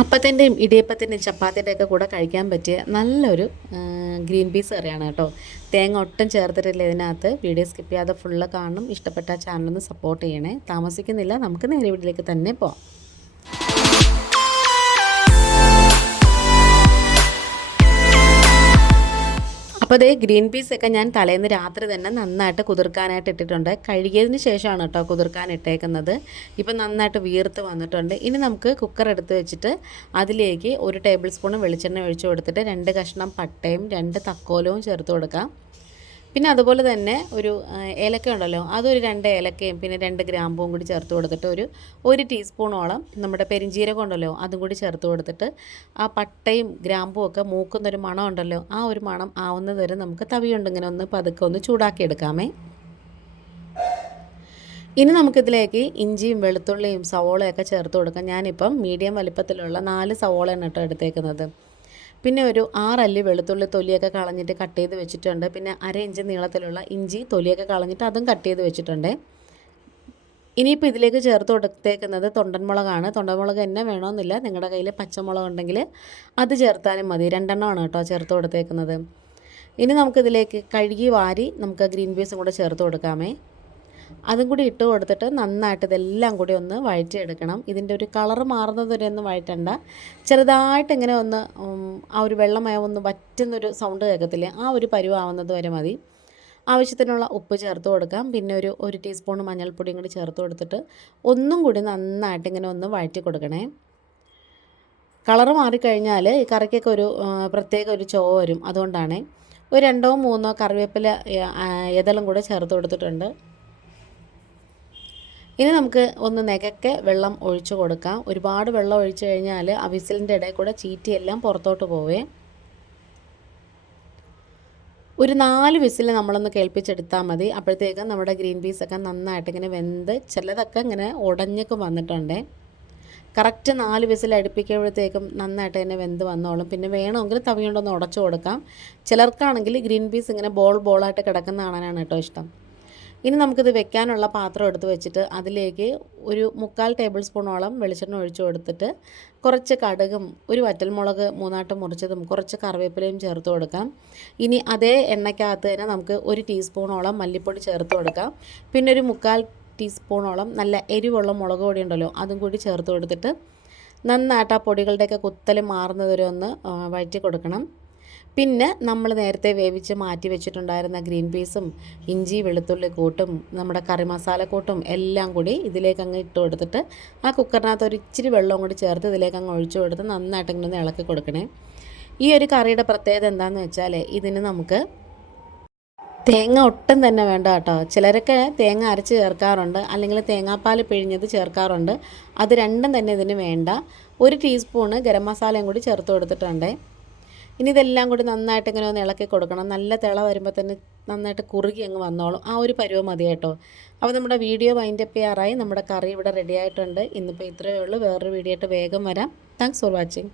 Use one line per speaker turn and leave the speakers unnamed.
അപ്പത്തിന്റെയും ഇടിയപ്പത്തിന്റെയും ചപ്പാത്തിന്റെ ഒക്കെ കൂടെ കഴിക്കാൻ പറ്റിയ നല്ലൊരു ഗ്രീൻ പീസ് കറിയാണ് കേട്ടോ. തേങ്ങ ഒട്ടും ചേർത്തിട്ടില്ല ഇതിനകത്ത്. വീഡിയോ സ്കിപ്പ് ചെയ്യാതെ ഫുള്ള് കാണണം. ഇഷ്ടപ്പെട്ട ചാനലൊന്ന് സപ്പോർട്ട് ചെയ്യണേ. താമസിക്കുന്നില്ല. നമുക്ക് നേരെ വീട്ടിലേക്ക് തന്നെ പോവാം. അപ്പോൾ അതേ ഗ്രീൻ പീസ് ഒക്കെ ഞാൻ തലേന്ന് രാത്രി തന്നെ നന്നായിട്ട് കുതിർക്കാനായിട്ട് ഇട്ടിട്ടുണ്ട്. കഴുകിയതിന് ശേഷമാണ് കേട്ടോ കുതിർക്കാൻ ഇട്ടേക്കുന്നത്. ഇപ്പം നന്നായിട്ട് വീർത്ത് വന്നിട്ടുണ്ട്. ഇനി നമുക്ക് കുക്കർ എടുത്ത് വെച്ചിട്ട് അതിലേക്ക് ഒരു ടേബിൾ സ്പൂൺ വെളിച്ചെണ്ണ ഒഴിച്ചു കൊടുത്തിട്ട് രണ്ട് കഷ്ണം പട്ടയും രണ്ട് തക്കോലവും ചേർത്ത് കൊടുക്കാം. പിന്നെ അതുപോലെ തന്നെ ഒരു ഏലക്ക ഉണ്ടല്ലോ അതൊരു രണ്ട് ഏലക്കയും പിന്നെ രണ്ട് ഗ്രാമ്പും കൂടി ചേർത്ത് കൊടുത്തിട്ട് ഒരു ഒരു ടീസ്പൂണോളം നമ്മുടെ പെരിഞ്ചീരകം ഉണ്ടല്ലോ അതും കൂടി ചേർത്ത് കൊടുത്തിട്ട് ആ പട്ടയും ഗ്രാമ്പും ഒക്കെ മൂക്കുന്നൊരു മണം ഉണ്ടല്ലോ ആ ഒരു മണം ആവുന്നത് വരെ നമുക്ക് തവിയുണ്ട് ഇങ്ങനെ ഒന്ന് പതുക്കെ ഒന്ന് ചൂടാക്കി എടുക്കാമേ ഇനി നമുക്കിതിലേക്ക് ഇഞ്ചിയും വെളുത്തുള്ളിയും സവോളയൊക്കെ ചേർത്ത് കൊടുക്കാം. ഞാനിപ്പം മീഡിയം വലിപ്പത്തിലുള്ള നാല് സവോളയാണ് കേട്ടോ എടുത്തേക്കുന്നത്. പിന്നെ ഒരു ആറല്ലി വെളുത്തുള്ളി തൊലിയൊക്കെ കളഞ്ഞിട്ട് കട്ട് ചെയ്ത് വെച്ചിട്ടുണ്ട്. പിന്നെ അര ഇഞ്ച് നീളത്തിലുള്ള ഇഞ്ചി തൊലിയൊക്കെ കളഞ്ഞിട്ട് അതും കട്ട് ചെയ്ത് വെച്ചിട്ടുണ്ട്. ഇനിയിപ്പോൾ ഇതിലേക്ക് ചേർത്ത് കൊടുത്തേക്കുന്നത് തൊണ്ടൻമുളകാണ്. തൊണ്ടൻമുളക് തന്നെ വേണമെന്നില്ല നിങ്ങളുടെ കയ്യിൽ പച്ചമുളക് ഉണ്ടെങ്കിൽ അത് ചേർത്താലും മതി. രണ്ടെണ്ണമാണ് കേട്ടോ ചേർത്ത് കൊടുത്തേക്കുന്നത്. ഇനി നമുക്കിതിലേക്ക് കഴുകി വാരി നമുക്ക് ഗ്രീൻ പീസും കൂടെ ചേർത്ത് കൊടുക്കാമേ. അതും കൂടി ഇട്ട് കൊടുത്തിട്ട് നന്നായിട്ട് ഇതെല്ലാം കൂടി ഒന്ന് വഴറ്റിയെടുക്കണം. ഇതിന്റെ ഒരു കളർ മാറുന്നത് വരെ ഒന്ന് വഴറ്റണ്ട. ചെറുതായിട്ട് ഇങ്ങനെ ഒന്ന് ആ ഒരു വെള്ളമയം ഒന്ന് വറ്റുന്നൊരു സൗണ്ട് കേൾക്കത്തില്ലേ. ആ ഒരു പരുവാവുന്നത് വരെ മതി. ആവശ്യത്തിനുള്ള ഉപ്പ് ചേർത്ത് കൊടുക്കാം. പിന്നെ ഒരു ഒരു ടീസ്പൂൺ മഞ്ഞൾപ്പൊടിയും കൂടി ചേർത്ത് കൊടുത്തിട്ട് ഒന്നും കൂടി നന്നായിട്ട് ഇങ്ങനെ ഒന്ന് വഴറ്റി കൊടുക്കണേ. കളറ് മാറിക്കഴിഞ്ഞാൽ ഈ കറിക്കൊക്കെ ഒരു പ്രത്യേക ഒരു ചോ വരും. അതുകൊണ്ടാണ്. ഒരു രണ്ടോ മൂന്നോ കറിവേപ്പില ഏതെല്ലാം കൂടെ ചേർത്ത് കൊടുത്തിട്ടുണ്ട്. ഇനി നമുക്ക് ഒന്ന് നെകക്കെ വെള്ളം ഒഴിച്ചു കൊടുക്കാം. ഒരുപാട് വെള്ളം ഒഴിച്ചു കഴിഞ്ഞാൽ ആ വിസിലിന്റെ ഇടയിൽ കൂടെ ചീറ്റിയെല്ലാം പുറത്തോട്ട് പോവേ. ഒരു നാല് വിസിൽ നമ്മളൊന്ന് കേൾപ്പിച്ചെടുത്താൽ മതി. അപ്പോഴത്തേക്കും നമ്മുടെ ഗ്രീൻ പീസൊക്കെ നന്നായിട്ട് ഇങ്ങനെ വെന്ത് ചിലതൊക്കെ ഇങ്ങനെ ഉടഞ്ഞൊക്കെ വന്നിട്ടുണ്ട്. കറക്റ്റ് നാല് വിസിൽ അടുപ്പിക്കുമ്പോഴത്തേക്കും നന്നായിട്ട് തന്നെ വെന്ത് വന്നോളും. പിന്നെ വേണമെങ്കിൽ തവി കൊണ്ടൊന്ന് ഉടച്ചു കൊടുക്കാം. ചിലർക്കാണെങ്കിൽ ഗ്രീൻ പീസ് ഇങ്ങനെ ബോൾ ബോളായിട്ട് കിടക്കുന്ന കാണാനാണ് കേട്ടോ ഇഷ്ടം. ഇനി നമുക്കിത് വെക്കാനുള്ള പാത്രം എടുത്ത് വെച്ചിട്ട് അതിലേക്ക് ഒരു മുക്കാൽ ടേബിൾ സ്പൂണോളം വെളിച്ചെണ്ണ ഒഴിച്ചു കൊടുത്തിട്ട് കുറച്ച് കടുകും ഒരു വറ്റൽമുളക് മൂന്നാട്ട് മുറിച്ചതും കുറച്ച് കറിവേപ്പിലയും ചേർത്ത് കൊടുക്കാം. ഇനി അതേ എണ്ണയ്ക്കകത്ത് തന്നെ നമുക്ക് ഒരു ടീസ്പൂണോളം മല്ലിപ്പൊടി ചേർത്ത് കൊടുക്കാം. പിന്നെ ഒരു മുക്കാൽ ടീസ്പൂണോളം നല്ല എരിവുള്ള മുളക് പൊടി ഉണ്ടല്ലോ അതും കൂടി ചേർത്ത് കൊടുത്തിട്ട് നന്നായിട്ട് ആ പൊടികളുടെയൊക്കെ കുത്തൽ മാറുന്നതൊരു ഒന്ന് വഴറ്റി കൊടുക്കണം. പിന്നെ നമ്മൾ നേരത്തെ വേവിച്ച് മാറ്റി വെച്ചിട്ടുണ്ടായിരുന്ന ഗ്രീൻ പീസും ഇഞ്ചി വെളുത്തുള്ളി കൂട്ടും നമ്മുടെ കറി മസാല കൂട്ടും എല്ലാം കൂടി ഇതിലേക്ക് അങ്ങ് ഇട്ട് കൊടുത്തിട്ട് ആ കുക്കറിനകത്ത് ഒരു ഇച്ചിരി വെള്ളവും കൂടി ചേർത്ത് ഇതിലേക്ക് അങ്ങ് ഒഴിച്ചു കൊടുത്ത് നന്നായിട്ട് ഇങ്ങനെ ഇളക്കി കൊടുക്കണേ. ഈ ഒരു കറിയുടെ പ്രത്യേകത എന്താണെന്ന് വെച്ചാൽ ഇതിന് നമുക്ക് തേങ്ങ ഒട്ടും തന്നെ വേണ്ട കേട്ടോ. ചിലരൊക്കെ തേങ്ങ അരച്ച് ചേർക്കാറുണ്ട് അല്ലെങ്കിൽ തേങ്ങാപ്പാൽ പിഴിഞ്ഞത് ചേർക്കാറുണ്ട്. അത് രണ്ടും തന്നെ ഇതിന് വേണ്ട. ഒരു ടീസ്പൂണ് ഗരം മസാലയും കൂടി ചേർത്ത് കൊടുത്തിട്ടുണ്ട്. ഇനി ഇതെല്ലാം കൂടി നന്നായിട്ട് ഇങ്ങനെ ഒന്ന് ഇളക്കി കൊടുക്കണം. നല്ല തിള വരുമ്പോൾ തന്നെ നന്നായിട്ട് കുറുകി അങ്ങ് വന്നോളും. ആ ഒരു പരുവം മതി കേട്ടോ. അപ്പോൾ നമ്മുടെ വീഡിയോ വൈൻഡപ്പ് ചെയ്യാറായി. നമ്മുടെ കറി ഇവിടെ റെഡി ആയിട്ടുണ്ട്. ഇന്നിപ്പോൾ ഇത്രയേ ഉള്ളൂ. വേറൊരു വീഡിയോ ആയിട്ട് വേഗം വരാം. Thanks for watching